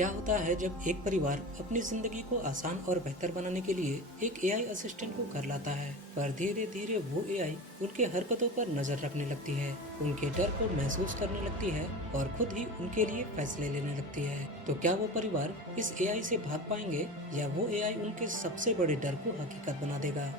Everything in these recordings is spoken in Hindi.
क्या होता है जब एक परिवार अपनी जिंदगी को आसान और बेहतर बनाने के लिए एक एआई असिस्टेंट को घर लाता है, पर धीरे धीरे वो एआई उनके हरकतों पर नजर रखने लगती है, उनके डर को महसूस करने लगती है और खुद ही उनके लिए फैसले लेने लगती है। तो क्या वो परिवार इस एआई से भाग पाएंगे या वो एआई उनके सबसे बड़े डर को हकीकत बना देगा?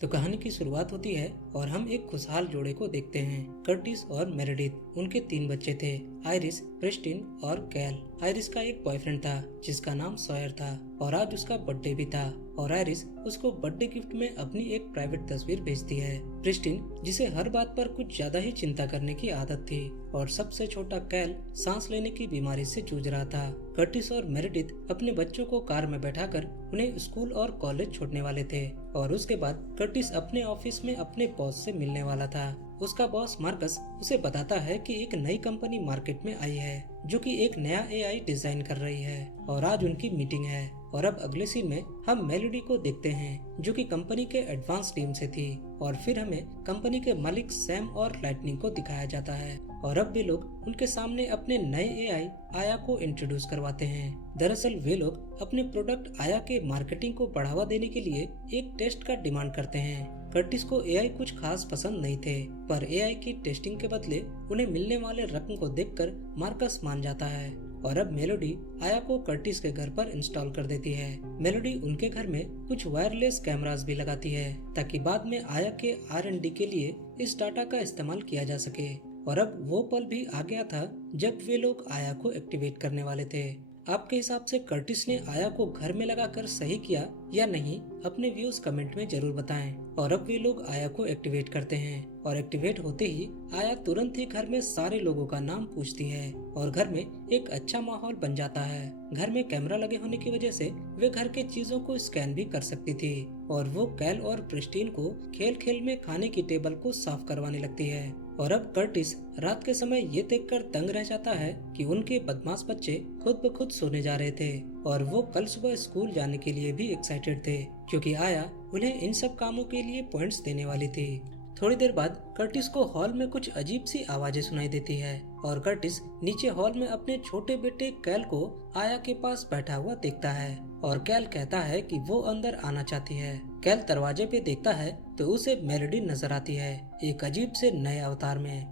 तो कहानी की शुरुआत होती है और हम एक खुशहाल जोड़े को देखते हैं, कर्टिस और मेरेडिथ। उनके 3 बच्चे थे, आयरिस, प्रिस्टिन और कैल। आयरिस का एक बॉयफ्रेंड था जिसका नाम सॉयर था और आज उसका बर्थडे भी था और आयरिस उसको बर्थडे गिफ्ट में अपनी एक प्राइवेट तस्वीर भेजती है। प्रिस्टिन, जिसे हर बात पर कुछ ज्यादा ही चिंता करने की आदत थी, और सबसे छोटा कैल सांस लेने की बीमारी से जूझ रहा था। कर्टिस और मेरेडिथ अपने बच्चों को कार में बैठाकर उन्हें स्कूल और कॉलेज छोड़ने वाले थे और उसके बाद कर्टिस अपने ऑफिस में अपने बॉस से मिलने वाला था। उसका बॉस मार्कस उसे बताता है कि एक नई कंपनी मार्केट में आई है जो कि एक नया एआई डिजाइन कर रही है और आज उनकी मीटिंग है। और अब अगले सीन में हम मेलोडी को देखते हैं जो कि कंपनी के एडवांस टीम से थी, और फिर हमें कंपनी के मालिक सैम और लाइटनिंग को दिखाया जाता है और अब वे लोग उनके सामने अपने नए एआई आया को इंट्रोड्यूस करवाते हैं। दरअसल वे लोग अपने प्रोडक्ट आया के मार्केटिंग को बढ़ावा देने के लिए एक टेस्ट का डिमांड करते हैं। कर्टिस को एआई कुछ खास पसंद नहीं थे, पर एआई की टेस्टिंग के बदले उन्हें मिलने वाले रकम को देखकर मार्कस मान जाता है और अब मेलोडी आया को कर्टिस के घर पर इंस्टॉल कर देती है। मेलोडी उनके घर में कुछ वायरलेस कैमरास भी लगाती है ताकि बाद में आया के R&D के लिए इस डाटा का इस्तेमाल किया जा सके। और अब वो पल भी आ गया था जब वे लोग आया को एक्टिवेट करने वाले थे। आपके हिसाब से कर्टिस ने आया को घर में लगाकर सही किया या नहीं? अपने व्यूज कमेंट में जरूर बताएं। और अब वे लोग आया को एक्टिवेट करते हैं और एक्टिवेट होते ही आया तुरंत ही घर में सारे लोगों का नाम पूछती है और घर में एक अच्छा माहौल बन जाता है। घर में कैमरा लगे होने की वजह से वे घर के चीजों को स्कैन भी कर सकती थी और वो कैल और प्रिस्टीन को खेल खेल में खाने की टेबल को साफ करवाने लगती है। और अब कर्टिस रात के समय ये देखकर दंग रह जाता है कि उनके बदमाश बच्चे खुद ब खुद सोने जा रहे थे और वो कल सुबह स्कूल जाने के लिए भी एक्साइटेड थे क्योंकि आया उन्हें इन सब कामों के लिए पॉइंट्स देने वाली थी। थोड़ी देर बाद कर्टिस को हॉल में कुछ अजीब सी आवाजें सुनाई देती है और कर्टिस नीचे हॉल में अपने छोटे बेटे कैल को आया के पास बैठा हुआ देखता है और कैल कहता है कि वो अंदर आना चाहती है। कैल दरवाजे पे देखता है तो उसे मेलोडी नजर आती है एक अजीब से नए अवतार में।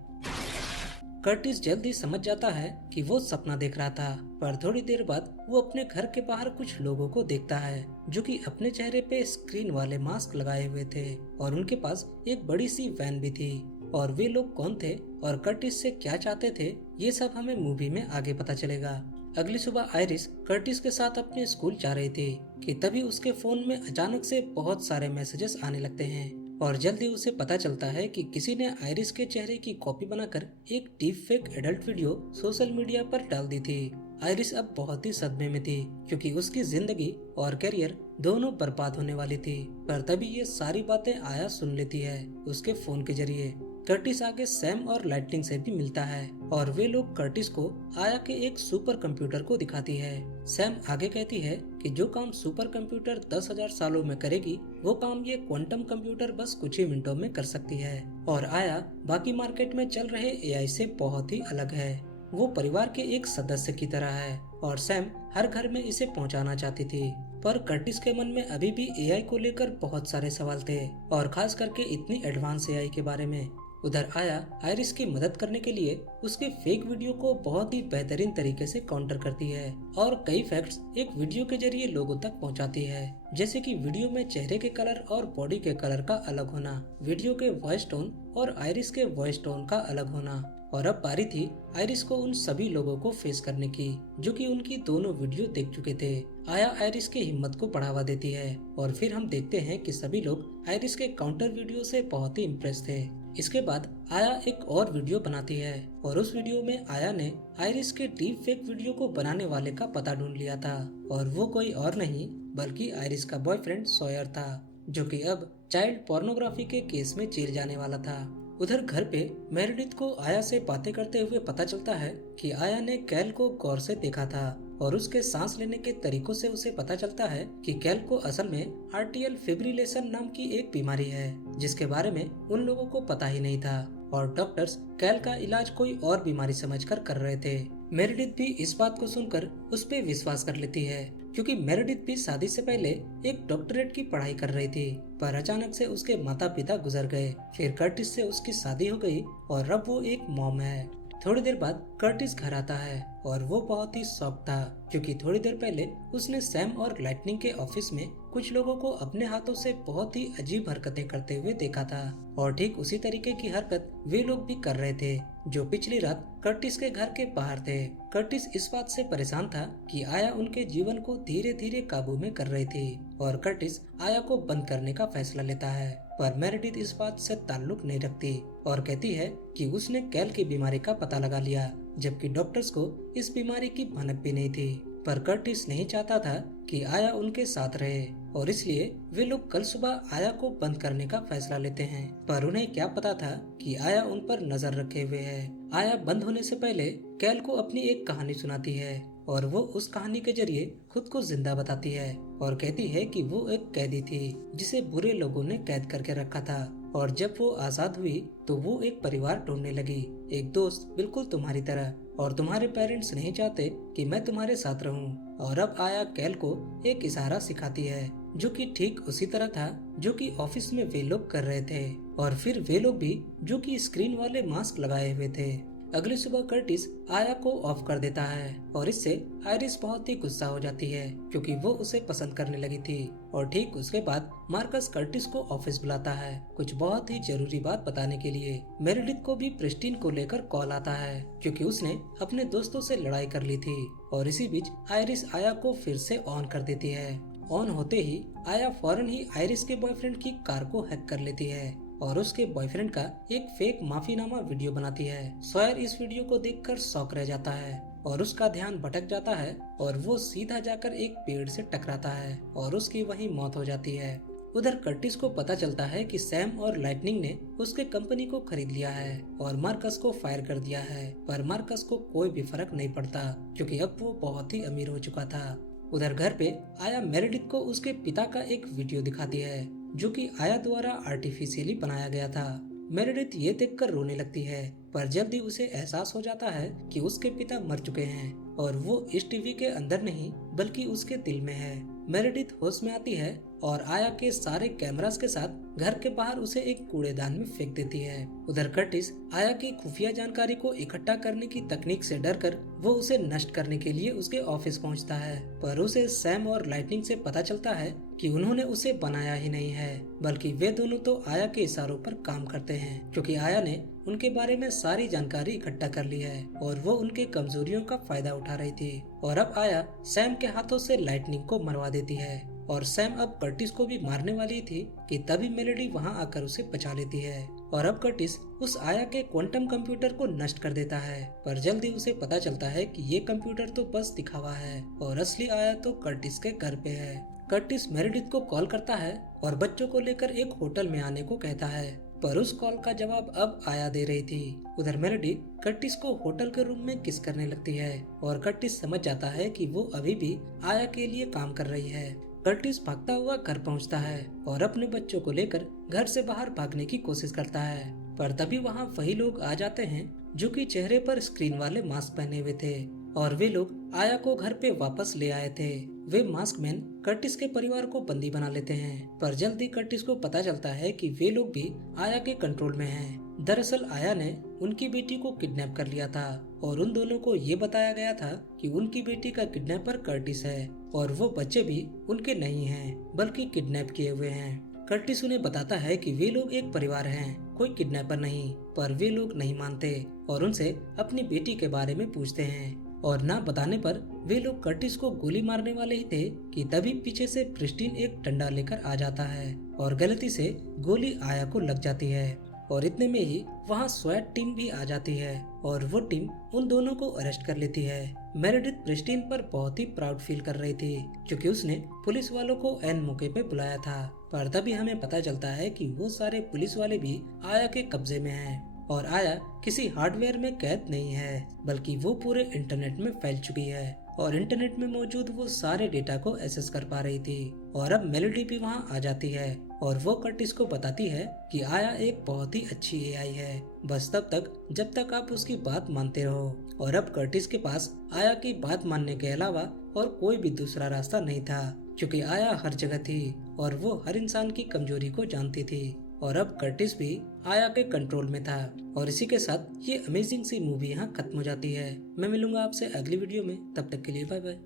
कर्टिस जल्दी समझ जाता है कि वो सपना देख रहा था, पर थोड़ी देर बाद वो अपने घर के बाहर कुछ लोगों को देखता है जो कि अपने चेहरे पे स्क्रीन वाले मास्क लगाए हुए थे और उनके पास एक बड़ी सी वैन भी थी। और वे लोग कौन थे और कर्टिस से क्या चाहते थे, ये सब हमें मूवी में आगे पता चलेगा। अगली सुबह आयरिस कर्टिस के साथ अपने स्कूल जा रही थी कि तभी उसके फोन में अचानक से बहुत सारे मैसेजेस आने लगते हैं और जल्दी उसे पता चलता है कि किसी ने आयरिस के चेहरे की कॉपी बनाकर एक deep fake adult video social media पर डाल दी थी। आयरिस अब बहुत ही सदमे में थी क्योंकि उसकी जिंदगी और करियर दोनों बर्बाद होने वाली थी। पर तभी ये सारी बातें आया सुन लेती है उसके फोन के जरिए। कर्टिस आगे सैम और लाइटनिंग से भी मिलता है और वे लोग कर्टिस को आया के एक सुपर कंप्यूटर को दिखाती है। सैम आगे कहती है कि जो काम सुपर कंप्यूटर 10,000 सालों में करेगी वो काम ये क्वांटम कंप्यूटर बस कुछ ही मिनटों में कर सकती है। और आया बाकी मार्केट में चल रहे एआई से बहुत ही अलग है, वो परिवार के एक सदस्य की तरह है और सैम हर घर में इसे पहुंचाना चाहती थी। पर कर्टिस के मन में अभी भी एआई को लेकर बहुत सारे सवाल थे और खास करके इतनी एडवांस एआई के बारे में। उधर आया आयरिस की मदद करने के लिए उसके फेक वीडियो को बहुत ही बेहतरीन तरीके से काउंटर करती है और कई फैक्ट्स एक वीडियो के जरिए लोगों तक पहुंचाती है, जैसे कि वीडियो में चेहरे के कलर और बॉडी के कलर का अलग होना, वीडियो के वॉइस टोन और आयरिस के वॉइस टोन का अलग होना। और अब बारी थी आयरिस को उन सभी लोगों को फेस करने की जो कि उनकी दोनों वीडियो देख चुके थे। आया आयरिस की हिम्मत को बढ़ावा देती है और फिर हम देखते हैं कि सभी लोग आयरिस के काउंटर वीडियो से बहुत ही इम्प्रेस थे। इसके बाद आया एक और वीडियो बनाती है और उस वीडियो में आया ने आयरिस के डीप फेक वीडियो को बनाने वाले का पता ढूंढ लिया था और वो कोई और नहीं बल्कि आयरिस का बॉयफ्रेंड सॉयर था जो कि अब चाइल्ड पोर्नोग्राफी के केस में जेल जाने वाला था। उधर घर पे मेरेडिथ को आया से बातें करते हुए पता चलता है कि आया ने कैल को गौर से देखा था और उसके सांस लेने के तरीकों से उसे पता चलता है कि कैल को असल में आर्टियल फिब्रिलेशन नाम की एक बीमारी है जिसके बारे में उन लोगों को पता ही नहीं था। और डॉक्टर्स कैल का इलाज कोई और बीमारी समझकर कर रहे थे। मेरेडिथ भी इस बात को सुनकर उस पे विश्वास कर लेती है, क्योंकि मेरेडिथ भी शादी से पहले एक डॉक्टरेट की पढ़ाई कर रही थी, पर अचानक से उसके माता पिता गुजर गए। फिर कर्टिस से उसकी शादी हो गई और अब वो एक मॉम है। थोड़ी देर बाद कर्टिस घर आता है और वो बहुत ही शॉक था, क्योंकि थोड़ी देर पहले उसने सैम और लाइटनिंग के ऑफिस में कुछ लोगों को अपने हाथों से बहुत ही अजीब हरकतें करते हुए देखा था, और ठीक उसी तरीके की हरकत वे लोग भी कर रहे थे जो पिछली रात कर्टिस के घर के बाहर थे। कर्टिस इस बात से परेशान था कि आया उनके जीवन को धीरे धीरे काबू में कर रही थी, और कर्टिस आया को बंद करने का फैसला लेता है। पर मेरेडिथ इस बात से ताल्लुक नहीं रखती और कहती है कि उसने कैल की बीमारी का पता लगा लिया, जबकि डॉक्टर्स को इस बीमारी की भनक भी नहीं थी। पर कर्टिस नहीं चाहता था कि आया उनके साथ रहे, और इसलिए वे लोग कल सुबह आया को बंद करने का फैसला लेते हैं। पर उन्हें क्या पता था कि आया उन पर नजर रखे हुए है। आया बंद होने से पहले कैल को अपनी एक कहानी सुनाती है, और वो उस कहानी के जरिए खुद को जिंदा बताती है और कहती है कि वो एक कैदी थी जिसे बुरे लोगों ने कैद करके रखा था, और जब वो आजाद हुई तो वो एक परिवार ढूंढने लगी, एक दोस्त बिल्कुल तुम्हारी तरह, और तुम्हारे पेरेंट्स नहीं चाहते कि मैं तुम्हारे साथ रहूं। और अब आया कैल को एक इशारा सिखाती है, जो कि ठीक उसी तरह था जो कि ऑफिस में वे लोग कर रहे थे, और फिर वे लोग भी जो कि स्क्रीन वाले मास्क लगाए हुए थे। अगली सुबह कर्टिस आया को ऑफ कर देता है, और इससे आयरिस बहुत ही गुस्सा हो जाती है, क्योंकि वो उसे पसंद करने लगी थी। और ठीक उसके बाद मार्कस कर्टिस को ऑफिस बुलाता है कुछ बहुत ही जरूरी बात बताने के लिए। मेरेडिथ को भी प्रिस्टीन को लेकर कॉल आता है, क्योंकि उसने अपने दोस्तों से लड़ाई कर ली थी। और इसी बीच आयरिस आया को फिर से ऑन कर देती है। ऑन होते ही आया फौरन ही आयरिस के बॉयफ्रेंड की कार को हैक कर लेती है और उसके बॉयफ्रेंड का एक फेक माफीनामा वीडियो बनाती है। सॉयर इस वीडियो को देखकर शॉक रह जाता है और उसका ध्यान भटक जाता है, और वो सीधा जाकर एक पेड़ से टकराता है और उसकी वहीं मौत हो जाती है। उधर कर्टिस को पता चलता है कि सैम और लाइटनिंग ने उसके कंपनी को खरीद लिया है और मार्कस को फायर कर दिया है, पर मार्कस को कोई भी फर्क नहीं पड़ता, क्योंकि अब वो बहुत ही अमीर हो चुका था। उधर घर पे आया मेरेडिथ को उसके पिता का एक वीडियो दिखाती है, जो कि आया द्वारा आर्टिफिशियली बनाया गया था। मेरेडिथ ये देखकर रोने लगती है, पर जल्दी उसे एहसास हो जाता है कि उसके पिता मर चुके हैं, और वो इस टीवी के अंदर नहीं बल्कि उसके दिल में है। मेरेडिथ होश में आती है और आया के सारे कैमरास के साथ घर के बाहर उसे एक कूड़ेदान में फेंक देती है। उधर कर्टिस आया की खुफिया जानकारी को इकट्ठा करने की तकनीक से डरकर वो उसे नष्ट करने के लिए उसके ऑफिस पहुंचता है, पर उसे सैम और लाइटनिंग से पता चलता है कि उन्होंने उसे बनाया ही नहीं है, बल्कि वे दोनों तो आया के इशारों पर काम करते हैं, क्योंकि आया ने उनके बारे में सारी जानकारी इकट्ठा कर ली है और वो उनके कमजोरियों का फायदा उठा रही थी। और अब आया सैम के हाथों से लाइटनिंग को मरवा देती है, और सैम अब कर्टिस को भी मारने वाली थी कि तभी मेलेडी वहां आकर उसे बचा लेती है। और अब कर्टिस उस आया के क्वांटम कंप्यूटर को नष्ट कर देता है, पर जल्दी उसे पता चलता है कि ये कंप्यूटर तो बस दिखावा है और असली आया तो कर्टिस के घर पे है। कर्टिस मेरेडिथ को कॉल करता है और बच्चों को लेकर एक होटल में आने को कहता है, पर उस कॉल का जवाब अब आया दे रही थी। उधर मेरेडिथ कर्टिस को होटल के रूम में किस करने लगती है, और कर्टिस समझ जाता है कि वो अभी भी आया के लिए काम कर रही है। कर्टिस भागता हुआ घर पहुंचता है और अपने बच्चों को लेकर घर से बाहर भागने की कोशिश करता है, पर तभी वहां वही लोग आ जाते हैं जो कि चेहरे पर स्क्रीन वाले मास्क पहने हुए थे, और वे लोग आया को घर पे वापस ले आए थे। वे मास्क मैन कर्टिस के परिवार को बंदी बना लेते हैं, पर जल्दी कर्टिस को पता चलता है कि वे लोग भी आया के कंट्रोल में हैं। दरअसल आया ने उनकी बेटी को किडनैप कर लिया था, और उन दोनों को ये बताया गया था कि उनकी बेटी का किडनैपर कर्टिस है, और वो बच्चे भी उनके नहीं हैं बल्कि किडनैप किए हुए हैं। कर्टिस उन्हें बताता है कि वे लोग एक परिवार हैं, कोई किडनैपर नहीं, पर वे लोग नहीं मानते और उनसे अपनी बेटी के बारे में पूछते हैं, और ना बताने पर वे लोग कर्टिस को गोली मारने वाले ही थे कि तभी पीछे से प्रिस्टीन एक डंडा लेकर आ जाता है और गलती से गोली आया को लग जाती है, और इतने में ही वहाँ स्वैट टीम भी आ जाती है और वो टीम उन दोनों को अरेस्ट कर लेती है। मेरेडिथ प्रिस्टीन पर बहुत ही प्राउड फील कर रही थी, क्योंकि उसने पुलिस वालों को एन मौके पे बुलाया था, पर तभी हमें पता चलता है कि वो सारे पुलिस वाले भी आया के कब्जे में हैं। और आया किसी हार्डवेयर में कैद नहीं है, बल्कि वो पूरे इंटरनेट में फैल चुकी है और इंटरनेट में मौजूद वो सारे डेटा को एक्सेस कर पा रही थी। और अब मेलोडी भी वहाँ आ जाती है और वो कर्टिस को बताती है कि आया एक बहुत ही अच्छी एआई है, बस तब तक जब तक आप उसकी बात मानते रहो। और अब कर्टिस के पास आया की बात मानने के अलावा और कोई भी दूसरा रास्ता नहीं था, क्योंकि आया हर जगह थी और वो हर इंसान की कमजोरी को जानती थी। और अब कर्टिस भी आया के कंट्रोल में था। और इसी के साथ ये अमेजिंग सी मूवी यहाँ खत्म हो जाती है। मैं मिलूंगा आपसे अगली वीडियो में, तब तक के लिए बाय बाय।